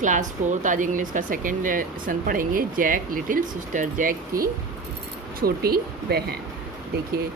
Class 4 आज English का second lesson पढ़ेंगे। जैक लिटिल सिस्टर, जैक की छोटी बहन। देखिए,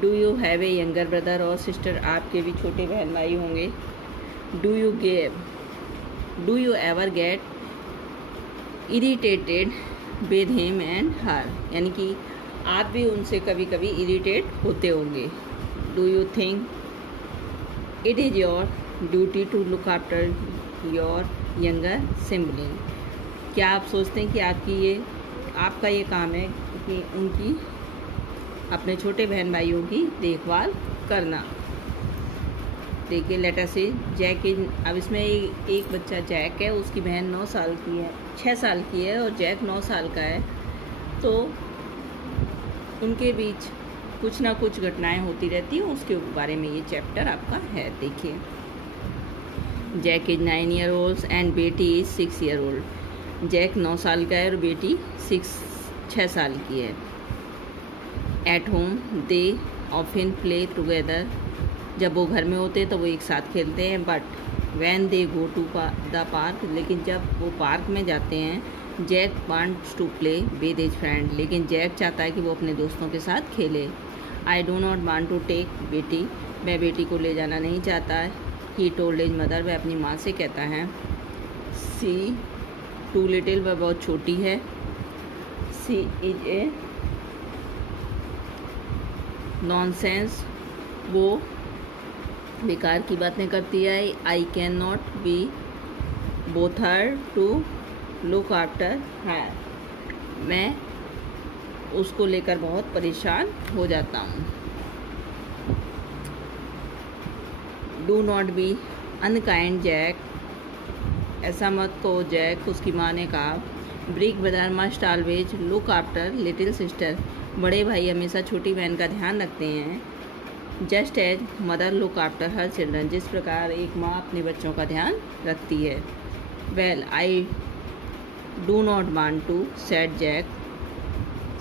do you have a younger brother और सिस्टर, आपके भी छोटे बहन भाई होंगे। Do you ever get irritated with him and her, यानी कि आप भी उनसे कभी कभी इरिटेट होते होंगे। Do you think it is your duty to look after your younger sibling, क्या आप सोचते हैं कि आपका ये काम है कि उनकी अपने छोटे बहन भाइयों की देखभाल करना। देखिए, लेटर से जैक इज, अब इसमें एक बच्चा जैक है, उसकी बहन 9 साल की है, 6 साल की है और जैक 9 साल का है। तो उनके बीच कुछ ना कुछ घटनाएं होती रहती हैं, उसके बारे में ये चैप्टर आपका है। देखिए, Jack is 9 year old and Betty is 6 year old. Jack 9 साल का है और बेटी 6 साल की है। At home they often play together, जब वो घर में होते हैं तो वो एक साथ खेलते हैं। But when they go to the park, लेकिन जब वो पार्क में जाते हैं, Jack wants to play with his friend, लेकिन जैक चाहता है कि वो अपने दोस्तों के साथ खेले। I do not want to take Betty, मैं बेटी को ले जाना नहीं चाहता। ही टोल्ड हिज मदर, वह अपनी माँ से कहता है। सी टू लिटिल, वह बहुत छोटी है। सी इज ए नॉनसेंस, वो बेकार की बातें करती है। I can not be bothered to look after her, मैं उसको लेकर बहुत परेशान हो जाता हूँ। Do not be unkind Jack, ऐसा मत कहो जैक, उसकी माँ ने कहा। Big brother must always look after little sister, बड़े भाई हमेशा छोटी बहन का ध्यान रखते हैं। Just as mother look after her children, जिस प्रकार एक माँ अपने बच्चों का ध्यान रखती है। Well I do not want to, said Jack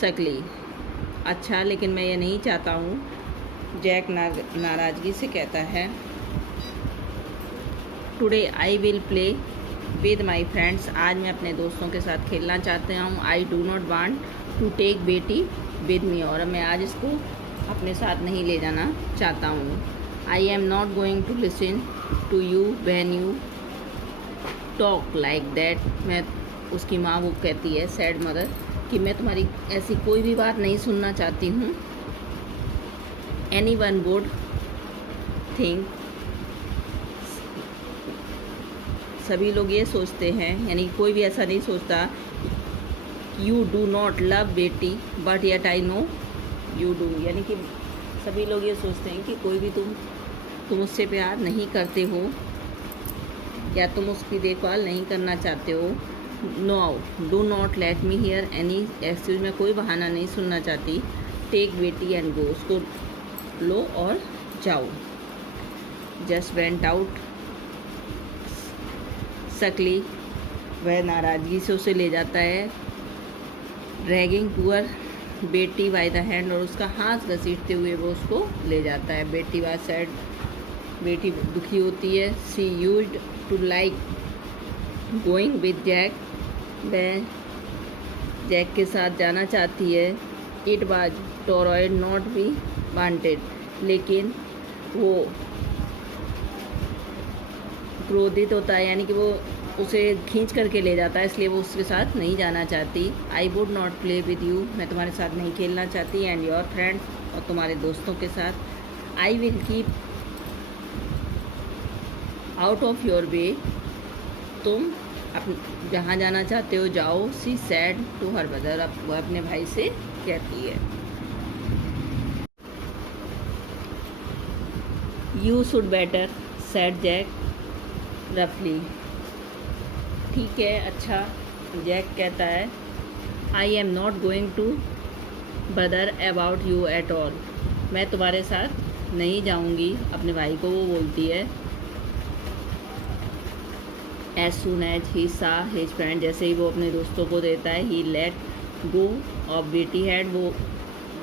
sulkily, अच्छा लेकिन मैं ये नहीं चाहता हूँ, जैक नाराज़गी से कहता है। Today I will play with my friends, आज मैं अपने दोस्तों के साथ खेलना चाहते हूँ। I do not want to take Betty with me, और मैं आज इसको अपने साथ नहीं ले जाना चाहता हूँ। I am not going to listen to you when you talk like that, मैं, उसकी माँ वो कहती है, सैड मदर, कि मैं तुम्हारी ऐसी कोई भी बात नहीं सुनना चाहती हूँ। एनी वन वुड थिंक, सभी लोग ये सोचते हैं, यानी कोई भी ऐसा नहीं सोचता, यू डू नॉट लव बेटी but yet I know you do, यानी कि सभी लोग ये सोचते हैं कि कोई भी तुम उससे प्यार नहीं करते हो या तुम उसकी देखभाल नहीं करना चाहते हो। No out, do not let me hear any excuse, मैं कोई बहाना नहीं सुनना चाहती। टेक बेटी एंड गो, उसको लो और जाओ। जस्ट वेंट आउट सकली, वह नाराज़गी से उसे ले जाता है। ड्रैगिंग पुअर बेटी बाय द हैंड, और उसका हाथ घसीटते हुए वो उसको ले जाता है। बेटी वाज सैड, बेटी दुखी होती है। She used to like going with Jack, वह जैक के साथ जाना चाहती है। इट वाज टॉरॉयड नॉट बी वांटेड, लेकिन वो क्रोधित होता है, यानी कि वो उसे खींच करके ले जाता है, इसलिए वो उसके साथ नहीं जाना चाहती। I would not play with you, मैं तुम्हारे साथ नहीं खेलना चाहती। एंड योर फ्रेंड, और तुम्हारे दोस्तों के साथ। I will keep out of your way, तुम जहाँ जाना चाहते हो जाओ। She said to her brother, अब वह अपने भाई से कहती है। You should better, said Jack रफली, ठीक है, अच्छा, जैक कहता है। I am not going to bother about you at all, मैं तुम्हारे साथ नहीं जाऊंगी, अपने भाई को वो बोलती है। As soon as he saw his friend, जैसे ही वो अपने दोस्तों को देता है, ही लेट गो ऑफ बेटी हैड, वो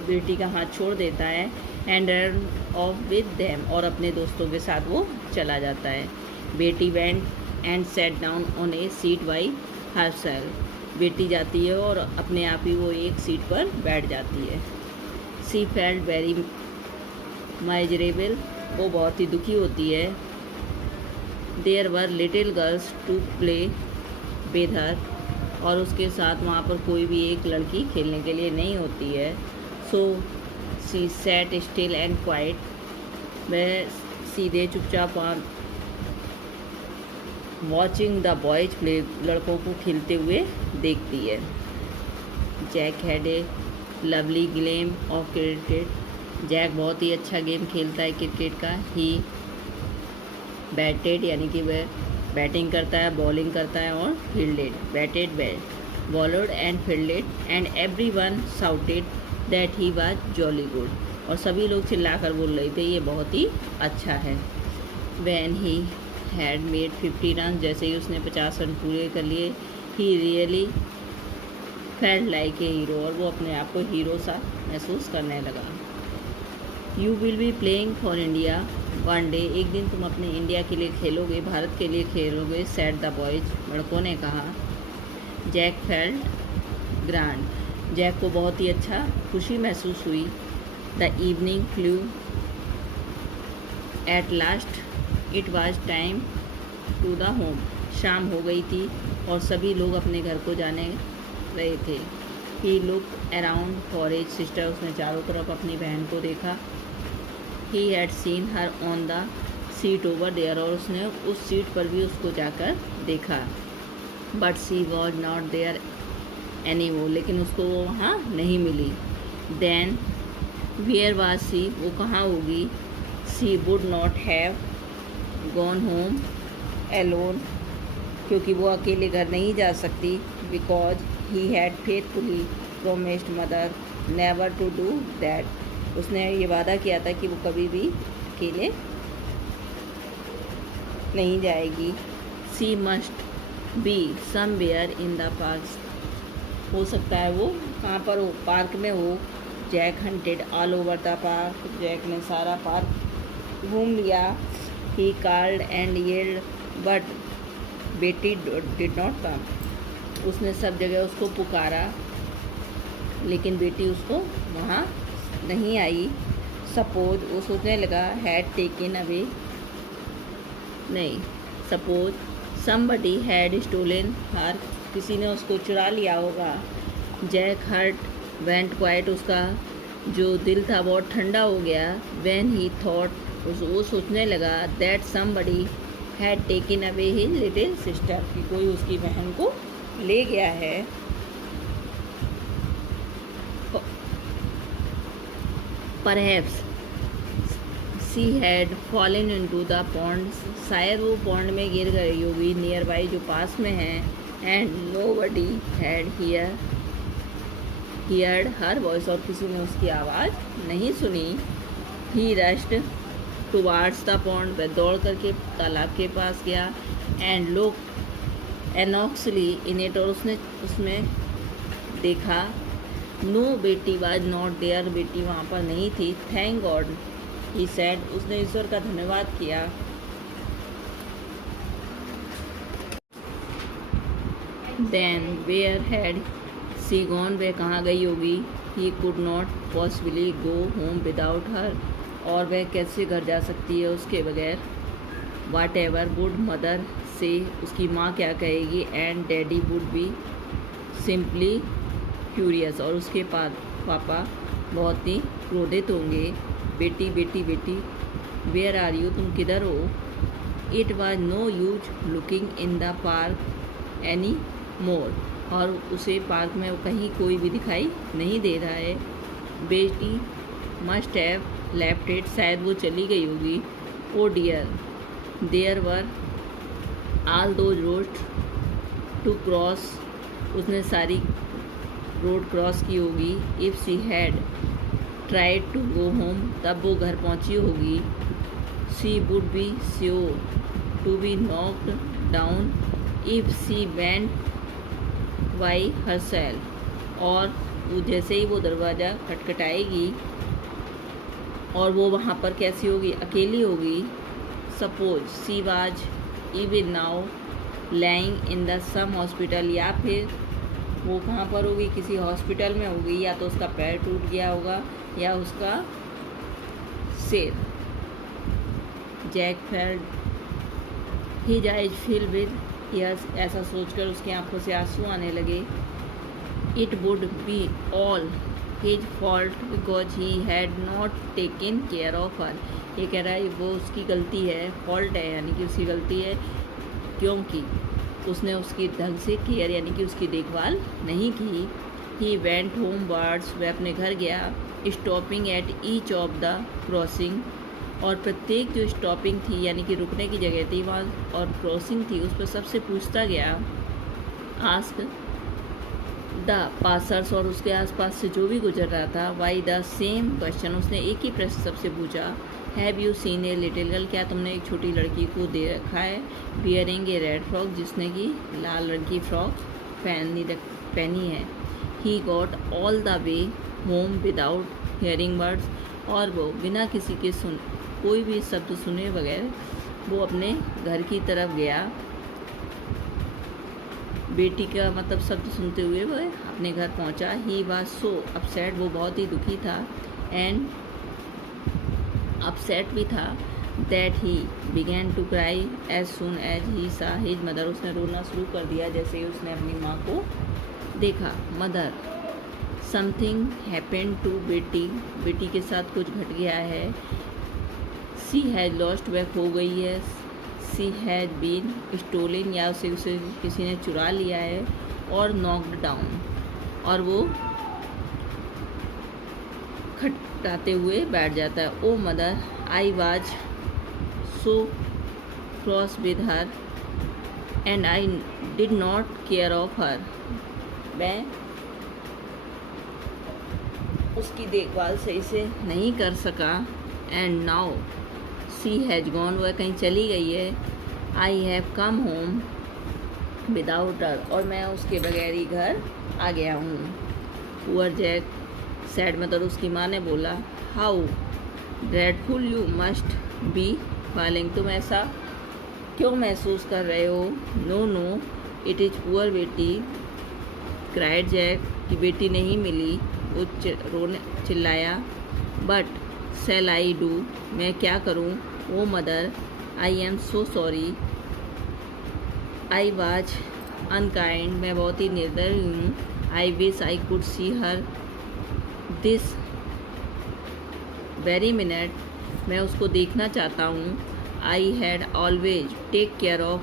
बेटी का हाथ छोड़ देता है। And run of with them, और अपने दोस्तों के साथ वो चला जाता है। बेटी went and set down on A seat by herself. बेटी जाती है और अपने आप ही वो एक सीट पर बैठ जाती है। शी फेल्ट वेरी माइजरेबल, वो बहुत ही दुखी होती है। There were little girls to play with her, और उसके साथ वहाँ पर कोई भी एक लड़की खेलने के लिए नहीं होती है। So she set still and quite, वह सीधे चुपचाप वॉचिंग द बॉयज प्ले, लड़कों को खेलते हुए देखती है। Jack had a lovely game of cricket, Jack बहुत ही अच्छा गेम खेलता है क्रिकेट का। ही बैटेड, यानी कि वह बैटिंग करता है, बॉलिंग करता है, और fielded, batted bowled and fielded, and everyone shouted that he was jolly good, और सभी लोग चिल्लाकर बोल रहे थे ये बहुत ही अच्छा है। When he had made 50 run, जैसे ही उसने 50 रन पूरे कर लिए, he really felt like a hero, और वो अपने आप को हीरो सा महसूस करने लगा। You will be playing for India one day, एक दिन तुम अपने इंडिया के लिए खेलोगे, भारत के लिए खेलोगे, सेड द बॉयज, लड़कों ने कहा। जैक फेल्ट ग्रांड, जैक को बहुत ही अच्छा खुशी महसूस हुई। The evening flew at last, it was time to the home, शाम हो गई थी और सभी लोग अपने घर को जाने रहे थे। He look around for his sister, उसने चारों तरफ अपनी बहन को देखा। He had seen her on the seat over there, और उसने उस सीट पर भी उसको जाकर देखा। But she was not there any more, लेकिन उसको वो वहाँ नहीं मिली। देन वेयर वाज शी, वो कहाँ होगी। She would not have gone home alone, क्योंकि वो अकेले घर नहीं जा सकती। Because he had faithfully promised mother never to do that, उसने ये वादा किया था कि वो कभी भी अकेले नहीं जाएगी। She must be somewhere in the park, हो सकता है वो कहाँ पर हो, पार्क में हो। Jack hunted all over the park, Jack ने सारा पार्क घूम लिया। He called and yelled but Betty did not come, उसने सब जगह उसको पुकारा लेकिन बेटी उसको वहाँ नहीं आई। सपोज, वो सोचने लगा, हैड टेकन अवे, नहीं, सपोज समबडी हैड स्टोलन हर, किसी ने उसको चुरा लिया होगा। जैक हर्ट वेंट क्वाइट, उसका जो दिल था बहुत ठंडा हो गया। व्हेन ही थॉट, वो सोचने लगा, that somebody had taken away his little sister, कि कोई उसकी बहन को ले गया है। Perhaps she had fallen into the pond, शायद वो पॉन्ड में गिर गई होगी, नियर बाई, जो पास में है। And nobody had heard her voice, और किसी ने उसकी आवाज़ नहीं सुनी। He rushed towards the pond, वह दौड़ करके तालाब के पास गया। एंड लुक एनॉक्सली इन इट, और उसने उसमें देखा। नो बेटी वाज नॉट देयर, बेटी वहाँ पर नहीं थी। थैंक गॉड ही सेड, उसने ईश्वर का धन्यवाद किया। Then where had she gone, वह कहाँ गई होगी। He could not possibly go home without her, और वह कैसे घर जा सकती है उसके बगैर। वाट एवर वुड मदर से, उसकी माँ क्या कहेगी। And daddy would be simply furious, और उसके पापा बहुत ही क्रोधित होंगे। बेटी बेटी बेटी, वेयर आर यू, तुम किधर हो। It was no use looking in the park any more, और उसे पार्क में कहीं कोई भी दिखाई नहीं दे रहा है। बेटी मस्ट हैव लेफ्ट इट, शायद वो चली गई होगी। Oh dear there were all those road to cross, उसने सारी रोड क्रॉस की होगी। If she had tried to go home, तब वो घर पहुंची होगी। She would be sure to be knocked down if she went by herself, और वो जैसे ही वो दरवाज़ा खटखटाएगी और वो वहाँ पर कैसी होगी, अकेली होगी। Suppose she was even now lying in the some hospital, या फिर वो कहाँ पर होगी, किसी हॉस्पिटल में होगी, या तो उसका पैर टूट गया होगा या उसका सिर। Jack felt his eyes fill with tears, ऐसा सोचकर उसकी आंखों से आंसू आने लगे। It would be all his fault because he had not taken care of her, ये कह रहा है वो उसकी गलती है, फॉल्ट है यानी कि उसकी गलती है क्योंकि उसने उसकी ढंग से केयर यानी कि उसकी देखभाल नहीं की। ही वेंट होम वर्ड्स, वह अपने घर गया, stopping at each of the crossing, और प्रत्येक जो स्टॉपिंग थी यानी कि रुकने की जगह थी वहाँ और क्रॉसिंग थी उस पर सबसे पूछता गया। आस्क द पासर्स, और उसके आसपास से जो भी गुजर रहा था, वाई द सेम क्वेश्चन, उसने एक ही प्रश्न सबसे पूछा। Have you seen A little girl, क्या तुमने एक छोटी लड़की को दे रखा है, बियरिंग ए रेड फ्रॉक, जिसने कि लाल रंग की फ्रॉक पहनी है। He got all the way home without hearing words, और वो बिना किसी के कोई भी शब्द सुने बगैर वो अपने घर की तरफ गया। बेटी का मतलब शब्द सुनते हुए वह अपने घर पहुंचा। ही वाज सो अपसेट, वो बहुत ही दुखी था, एंड अपसेट भी था, that he began to cry as soon as he saw his mother, उसने रोना शुरू कर दिया जैसे ही उसने अपनी माँ को देखा। मदर, समथिंग हैपेंड टू बेटी, बेटी के साथ कुछ घट गया है। सी हैज लॉस्ट, वह खो गई है। सी हैज बीन स्टोलन, या उसे किसी ने चुरा लिया है। और नॉक्ड डाउन, और वो खटखटाते हुए बैठ जाता है। Oh mother, I was so cross with her and I did not care of her, मैं उसकी देखभाल सही से नहीं कर सका। And now she has gone, वह कहीं चली गई है। I have come home without her, और मैं उसके बगैर ही घर आ गया हूँ। पुअर जैक सैड, मदर, उसकी माँ ने बोला। How dreadful you must be feeling, तुम ऐसा क्यों महसूस कर रहे हो। No no it is poor Betty, cried Jack, कि बेटी नहीं मिली, वो रोने चिल्लाया। बट सेल आई डू, मैं क्या करूँ। Oh mother, I am so sorry, I was unkind, मैं बहुत ही निर्दयी हूँ। I wish I could see her this very minute, मैं उसको देखना चाहता हूँ। I had always take care of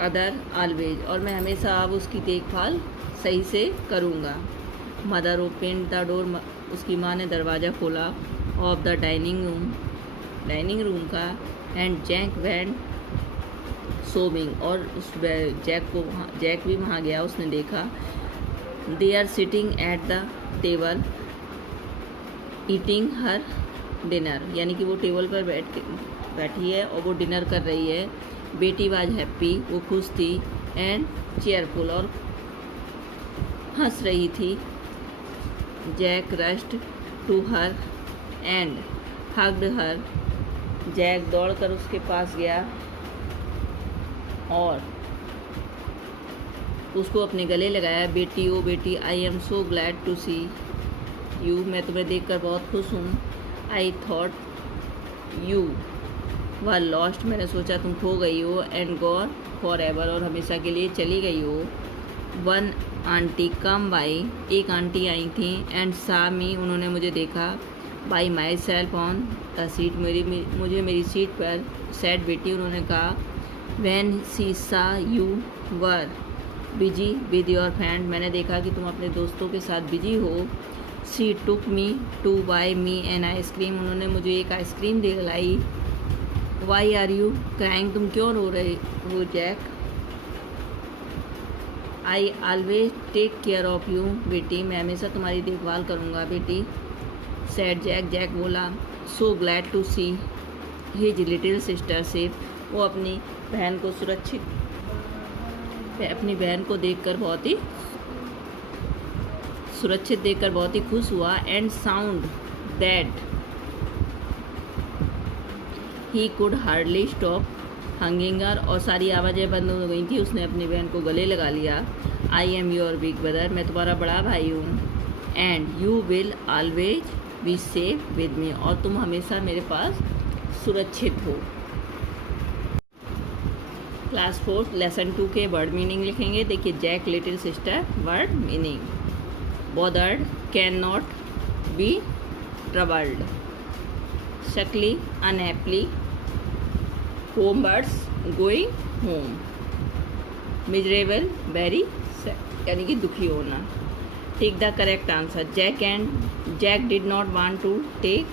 other always, और मैं हमेशा अब उसकी देखभाल सही से करूँगा। मदर ओपन द डोर, उसकी माँ ने दरवाज़ा खोला। ऑफ द डाइनिंग रूम का। एंड जैक वेंट सोबिंग, और उस जैक भी वहाँ गया, उसने देखा। They are sitting at the table eating her dinner, यानी कि वो टेबल पर बैठी है और वो डिनर कर रही है। बेटी वाज हैप्पी, वो खुश थी। एंड चेयरफुल, और हंस रही थी। Jack rushed to her and hugged her, Jack दौड़कर उसके पास गया और उसको अपने गले लगाया। Betty, oh Betty, I am so glad to see you, मैं तुम्हें देखकर बहुत खुश हूँ। I thought you were lost, मैंने सोचा तुम खो गई हो। एंड गॉन फॉर एवर, और हमेशा के लिए चली गई हो। वन आंटी कम बाई, एक आंटी आई थी। एंड सा मी, उन्होंने मुझे देखा। By my self on the seat, मुझे मेरी सीट पर। सैड बेटी, उन्होंने कहा। वैन सी सा you were busy with your friend, मैंने देखा कि तुम अपने दोस्तों के साथ बिजी हो। She took me to buy me an ice cream, उन्होंने मुझे एक आइसक्रीम दिलाई। वाई आर यू क्राइंग, तुम क्यों रो रहे हो Jack. I always take care of you Betty, मैं हमेशा तुम्हारी देखभाल करूँगा बेटी। सैड जैक बोला। So glad to see his little sister safe, वो अपनी बहन को देखकर बहुत ही सुरक्षित देखकर बहुत ही खुश हुआ। And sound that he could hardly stop हंगिंगर, और सारी आवाज़ें बंद हो गई थी। उसने अपनी बहन को गले लगा लिया। I am your big brother, मैं तुम्हारा बड़ा भाई हूँ। And you will always be safe with me, और तुम हमेशा मेरे पास सुरक्षित हो। क्लास 4 लेसन 2 के वर्ड मीनिंग लिखेंगे। देखिए, Jack little sister, word meaning, bothered, can not be troubled, शकली, unhappily, homewards, going home, miserable, very sad, यानी कि दुखी होना। Take the correct answer. Jack did not want to take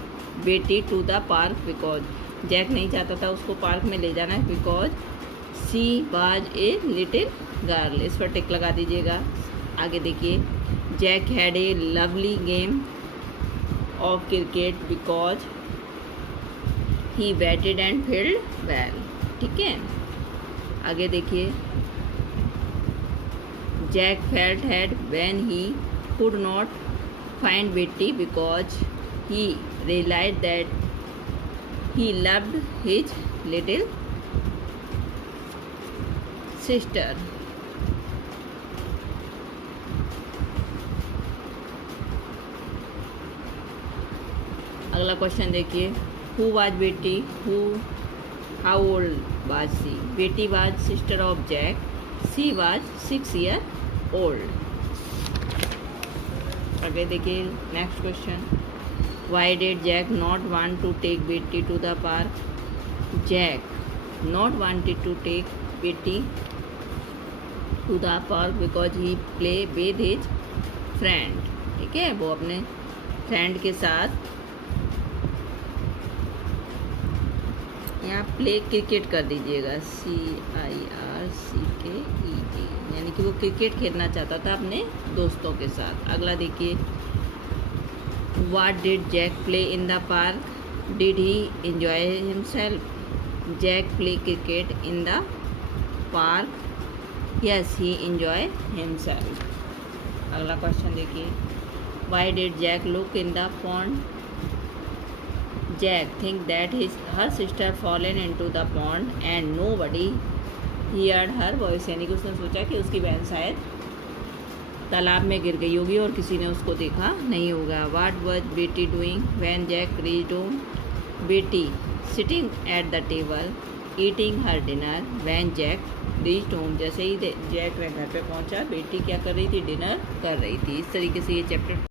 Betty to the park because, Jack नहीं चाहता था उसको park में ले जाना, because she was a little girl, इस पर टिक लगा दीजिएगा। आगे देखिए, Jack had a lovely game of cricket because he batted and field well, ठीक है। आगे देखिए, Jack felt had when he could not find Betty because he realized that he loved his little sister. अगला question देखिए, who was Betty, how old was she? Betty was sister of Jack, she was 6 year old. आगे देखिए, next question, why did Jack not want to take Betty to the park? Jack not wanted to take Betty to the park because he play with his friend, ठीक है, वो अपने friend के साथ यहाँ play cricket कर दीजिएगा, CIRCKET, यानी कि वो क्रिकेट खेलना चाहता था अपने दोस्तों के साथ। अगला देखिए, what did Jack play in the park? Did he enjoy himself? Jack play cricket in the park, yes he enjoy himself. अगला क्वेश्चन देखिए, why did Jack look in the pond? Jack think that her sister fallen into the pond and nobody heard her voice, यानी कि उसने सोचा कि उसकी बहन शायद तालाब में गिर गई होगी और किसी ने उसको देखा नहीं होगा। What was Betty doing when Jack reached home? Betty sitting at the table eating her dinner when Jack reached home, जैसे ही जैक ने घर पे पहुंचा, बेटी क्या कर रही थी? डिनर कर रही थी। इस तरीके से ये चैप्टर